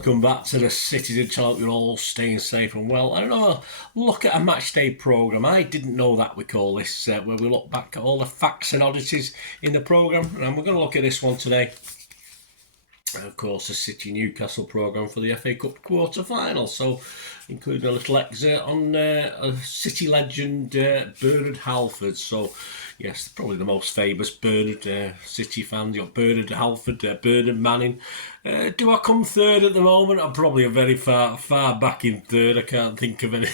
welcome back to the Citytilidie channel. You're all staying safe and well. I don't know, look at a match day programme. I didn't know that we call this, where we look back at all the facts and oddities in the programme. And we're going to look at this one today. And of course, the City Newcastle programme for the FA Cup quarter-final. So, including a little excerpt on a City legend, Bernard Halford. So, yes, probably the most famous Bernard City fan. You've got Bernard Halford, Bernard Manning. Do I come third at the moment? I'm probably a very far back in third. I can't think of any.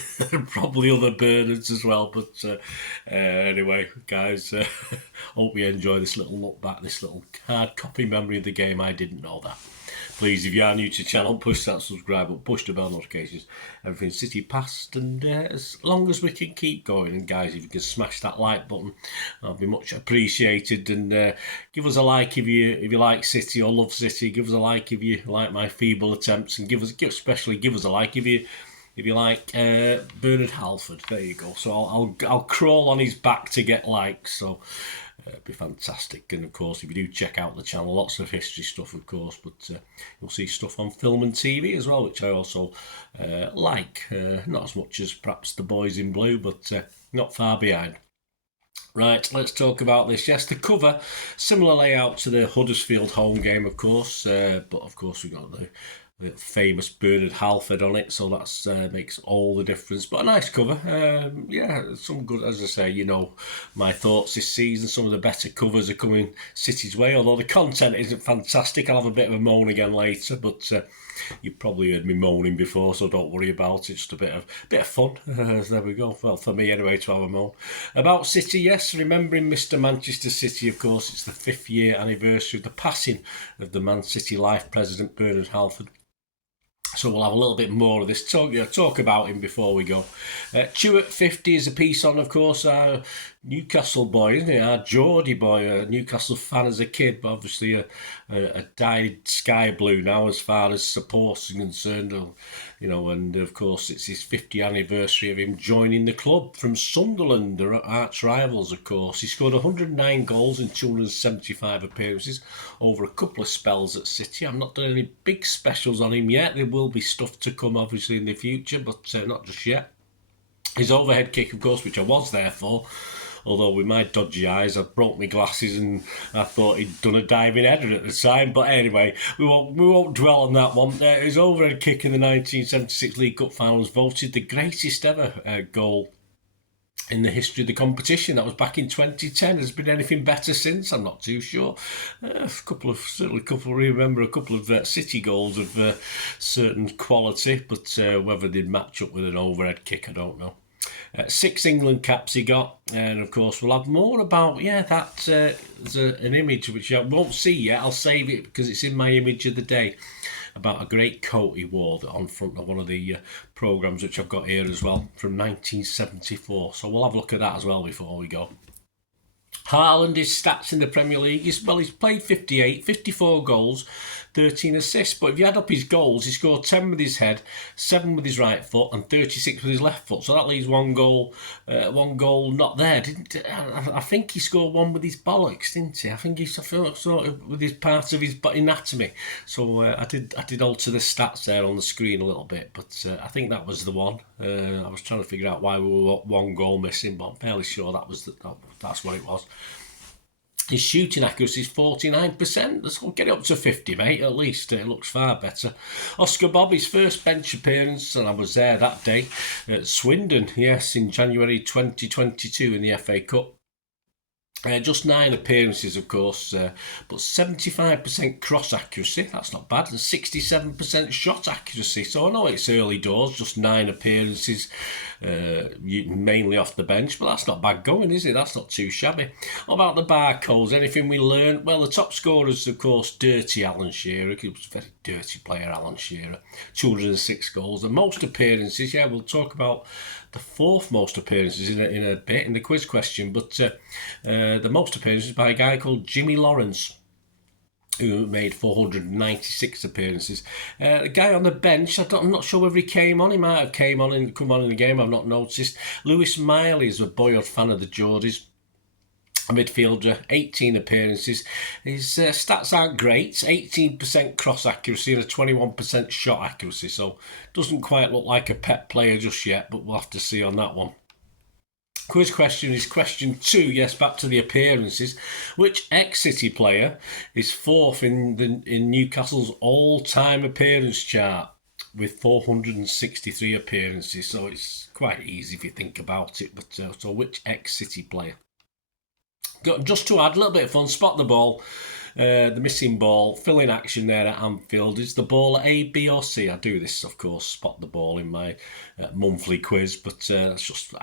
Probably other Bernards as well. But anyway, guys, hope you enjoy this little look back, this little hard copy memory of the game. I didn't know that. Please, if you are new to the channel, push that subscribe button, push the bell notifications. Everything City past, and as long as we can keep going. And guys, if you can smash that like button, that'll be much appreciated. And give us a like if you like City or love City. Give us a like if you like my feeble attempts, and especially give us a like if you like Bernard Halford. There you go. So I'll crawl on his back to get likes. So. It'd be fantastic. And of course, if you do check out the channel, lots of history stuff, of course, but you'll see stuff on film and TV as well, which I also like. Not as much as perhaps the boys in blue, but not far behind. Right, let's talk about this. Yes, the cover, similar layout to the Huddersfield home game, of course, but of course we got the famous Bernard Halford on it, so that's makes all the difference. But a nice cover. Yeah, some good, as I say, you know my thoughts this season. Some of the better covers are coming City's way, although the content isn't fantastic. I'll have a bit of a moan again later, but you've probably heard me moaning before, so don't worry about it. Just a bit of fun. There we go. Well, for me anyway, to have a moan. About City, yes, remembering Mr. Manchester City, of course, it's the 5th year anniversary of the passing of the Man City life president, Bernard Halford. So we'll have a little bit more of this, talk about him before we go. Chewett 50 is a piece on, of course, our Newcastle boy, isn't he? Our Geordie boy, a Newcastle fan as a kid, but obviously a dyed sky blue now as far as supporters are concerned. You know, and of course it's his 50th anniversary of him joining the club from Sunderland, their arch rivals, of course. He scored 109 goals in 275 appearances over a couple of spells at City. I've not done any big specials on him yet. There will be stuff to come, obviously, in the future, but not just yet. His overhead kick, of course, which I was there for, although with my dodgy eyes, I broke my glasses and I thought he'd done a diving header at the time. But anyway, we won't dwell on that one. His overhead kick in the 1976 League Cup final was voted the greatest ever goal in the history of the competition. That was back in 2010. Has been anything better since? I'm not too sure. Remember a couple of City goals of certain quality, but whether they'd match up with an overhead kick, I don't know. 6 England caps he got, and of course we'll have more about that. There's an image which I won't see yet. I'll save it because it's in my image of the day, about a great coat he wore on front of one of the programmes which I've got here as well, from 1974. So we'll have a look at that as well before we go. Haaland, his stats in the Premier League, he's played 54 goals, 13 assists. But if you add up his goals, he scored 10 with his head, 7 with his right foot, and 36 with his left foot. So that leaves one goal not there. I think he scored one with his bollocks, didn't he? I think he sort of with his part of his anatomy. So I did alter the stats there on the screen a little bit, but I think that was the one. I was trying to figure out why we were one goal missing, but I'm fairly sure that's what it was. His shooting accuracy is 49%. Let's get it up to 50, mate, at least. It looks far better. Oscar Bob, his first bench appearance, and I was there that day at Swindon, yes, in January 2022 in the FA Cup. Just 9 appearances, of course, but 75% cross accuracy, that's not bad, and 67% shot accuracy. So I know it's early doors, just 9 appearances, mainly off the bench, but that's not bad going, is it? That's not too shabby. What about the barcodes? Anything we learned? Well, the top scorers, of course, dirty Alan Shearer. He was a very dirty player, Alan Shearer. 206 goals. The most appearances, yeah, we'll talk about the 4th most appearances in a bit in the quiz question, but the most appearances by a guy called Jimmy Lawrence, who made 496 appearances. The guy on the bench, I'm not sure whether he came on. He might have come on in the game. I've not noticed. Lewis Miley is a boyhood fan of the Geordies. a midfielder, 18 appearances. His stats aren't great, 18% cross accuracy and a 21% shot accuracy, so doesn't quite look like a pet player just yet, but we'll have to see on that one. Quiz question is question 2. Yes, back to the appearances. Which ex-City player is fourth in Newcastle's all-time appearance chart with 463 appearances? So it's quite easy if you think about it. But so which ex-City player? Just to add a little bit of fun, spot the ball. The missing ball, fill in action there at Anfield. Is the ball at A, B or C? I do this, of course, spot the ball in my monthly quiz, but that's just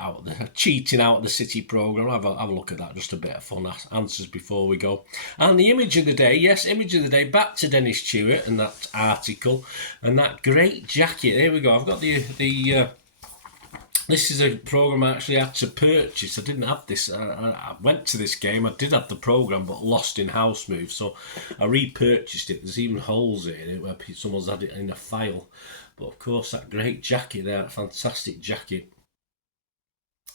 cheating out of the City programme. Have a look at that, just a bit of fun answers before we go. And the image of the day, yes, image of the day, back to Dennis Stewart and that article and that great jacket. There we go. I've got the this is a programme I actually had to purchase. I didn't have this. I went to this game. I did have the programme, but lost in house move. So I repurchased it. There's even holes in it where someone's had it in a file. But of course, that great jacket there, that fantastic jacket.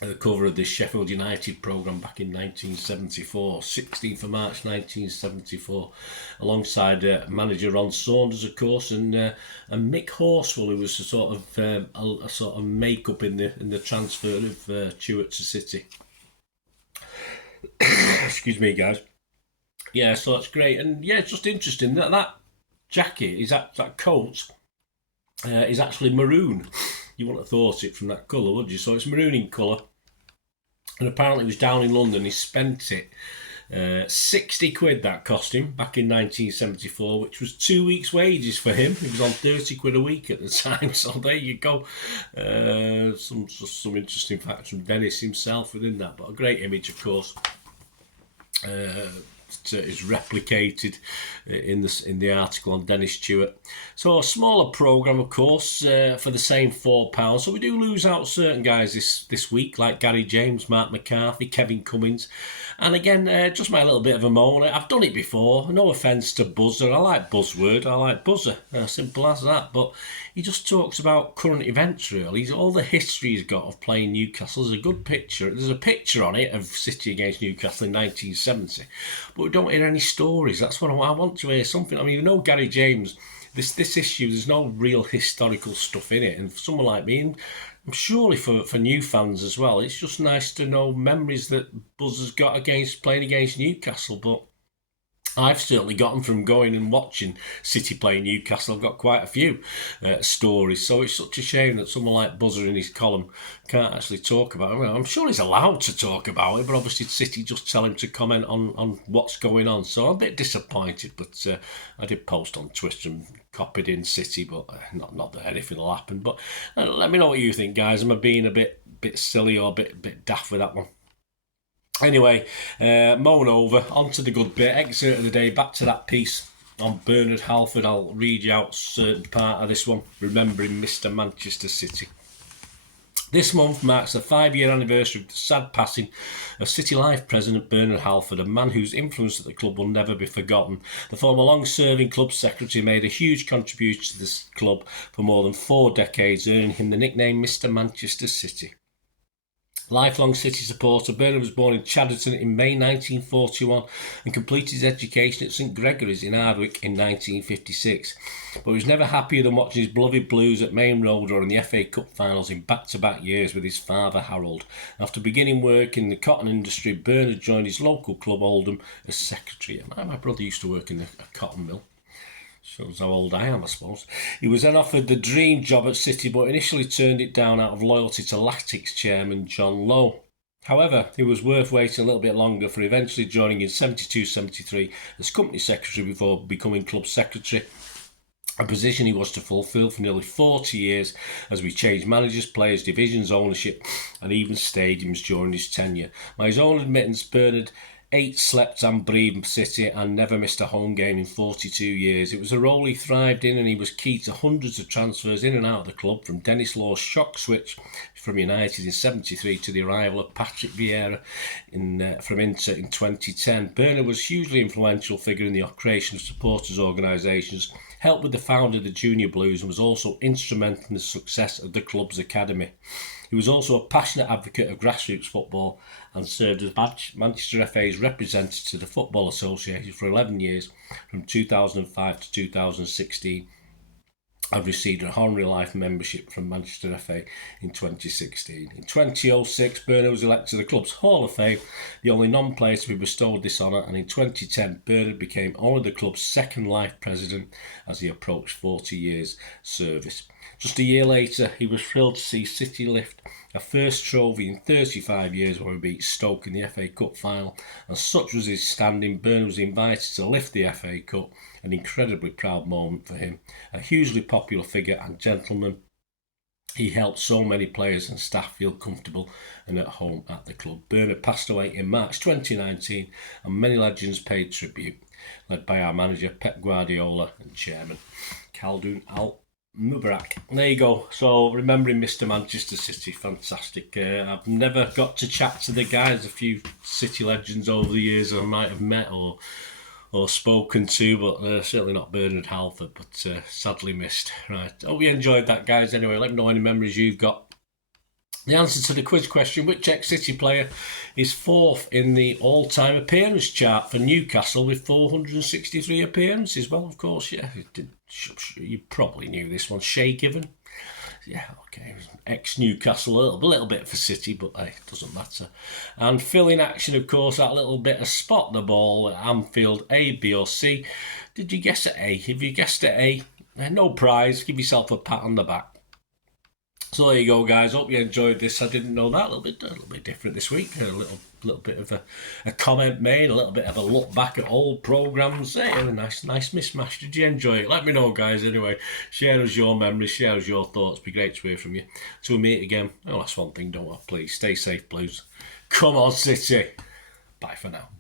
The cover of this Sheffield United programme back in 1974, 16th of March 1974, alongside manager Ron Saunders, of course, and Mick Horsfall, who was a sort of make-up in the transfer of Stewart to City. Excuse me, guys. Yeah, so that's great, and yeah, it's just interesting that jacket is that coat is actually maroon. You wouldn't have thought it from that colour, would you? So it's maroon in colour. And apparently it was down in London. He spent it. 60 quid that cost him back in 1974, which was 2 weeks' wages for him. He was on 30 quid a week at the time. So there you go. Some interesting facts from Dennis himself within that. But a great image, of course. Is replicated in the article on Dennis Stewart. So a smaller programme, of course, for the same £4. So we do lose out certain guys this week, like Gary James, Marc McCarthy, Kevin Cummins. And again, just my little bit of a moan. I've done it before. No offence to Buzzer. I like Buzzword. I like Buzzer. Simple as that. But he just talks about current events, really. All the history he's got of playing Newcastle. There's a good picture. There's a picture on it of City against Newcastle in 1970. But we don't hear any stories. That's what I want to hear. Something. I mean, you know, Gary James, this issue, there's no real historical stuff in it. And for someone like me, and surely for new fans as well, it's just nice to know memories that Buzz has got playing against Newcastle. But I've certainly got them from going and watching City play Newcastle. I've got quite a few stories. So it's such a shame that someone like Buzzer in his column can't actually talk about it. Well, I'm sure he's allowed to talk about it, but obviously City just tell him to comment on what's going on. So I'm a bit disappointed, but I did post on Twitter and copied in City, but not that anything will happen. But let me know what you think, guys. Am I being a bit silly or a bit daft with that one? Anyway, moan over, on to the good bit, excerpt of the day, back to that piece on Bernard Halford. I'll read you out a certain part of this one, remembering Mr. Manchester City. This month marks the 5-year anniversary of the sad passing of City Life president Bernard Halford, a man whose influence at the club will never be forgotten. The former long-serving club secretary made a huge contribution to this club for more than 4 decades, earning him the nickname Mr. Manchester City. Lifelong City supporter, Bernard was born in Chadderton in May 1941 and completed his education at St Gregory's in Ardwick in 1956. But he was never happier than watching his beloved Blues at Main Road or in the FA Cup finals in back-to-back years with his father Harold. After beginning work in the cotton industry, Bernard joined his local club Oldham as secretary. My brother used to work in a cotton mill. Shows how old I am, I suppose. He was then offered the dream job at City, but initially turned it down out of loyalty to Latics chairman John Lowe. However, it was worth waiting a little bit longer for eventually joining in 72-73 as company secretary before becoming club secretary, a position he was to fulfil for nearly 40 years as we changed managers, players, divisions, ownership and even stadiums during his tenure. By his own admittance, Bernard ate, slept and breathed City and never missed a home game in 42 years. It was a role he thrived in and he was key to hundreds of transfers in and out of the club, from Dennis Law's shock switch from United in 73 to the arrival of Patrick Vieira from Inter in 2010. Bernard was a hugely influential figure in the creation of supporters organisations, helped with the founder of the Junior Blues and was also instrumental in the success of the club's academy. He was also a passionate advocate of grassroots football and served as Manchester FA's representative to the Football Association for 11 years, from 2005 to 2016. I've received an honorary life membership from Manchester FA in 2016. In 2006, Bernard was elected to the club's Hall of Fame, the only non-player to be bestowed this honour, and in 2010, Bernard became only the club's second life president as he approached 40 years service. Just a year later, he was thrilled to see City lift a first trophy in 35 years when we beat Stoke in the FA Cup final, and such was his standing, Bernard was invited to lift the FA Cup, an incredibly proud moment for him. A hugely popular figure and gentleman, he helped so many players and staff feel comfortable and at home at the club. Bernard passed away in March 2019, and many legends paid tribute, led by our manager Pep Guardiola and chairman Khaldun Al-Mubarak. There you go. So remembering Mr. Manchester City, fantastic. I've never got to chat to the guys. A few City legends over the years I might have met or spoken to, but certainly not Bernard Halford, but sadly missed. Right, hope you enjoyed that, guys. Anyway, let me know any memories you've got. The answer to the quiz question: which ex-City player is fourth in the all-time appearance chart for Newcastle with 463 appearances? Well, of course, yeah, you probably knew this one. Shay Given. Yeah, okay, ex-Newcastle, a little bit for City, but hey, it doesn't matter. And Phil in action, of course, that little bit of spot the ball at Anfield, A, B or C. Did you guess at A? If you guessed at A, no prize, give yourself a pat on the back. So there you go, guys. Hope you enjoyed this. I didn't know that. A little bit different this week. A little bit of a comment made, a little bit of a look back at old programmes. Hey, a nice mismatch. Did you enjoy it? Let me know, guys. Anyway, share us your memories, share us your thoughts. Be great to hear from you. Till we meet again. Oh, that's one thing, don't I? Please stay safe, Blues. Come on, City. Bye for now.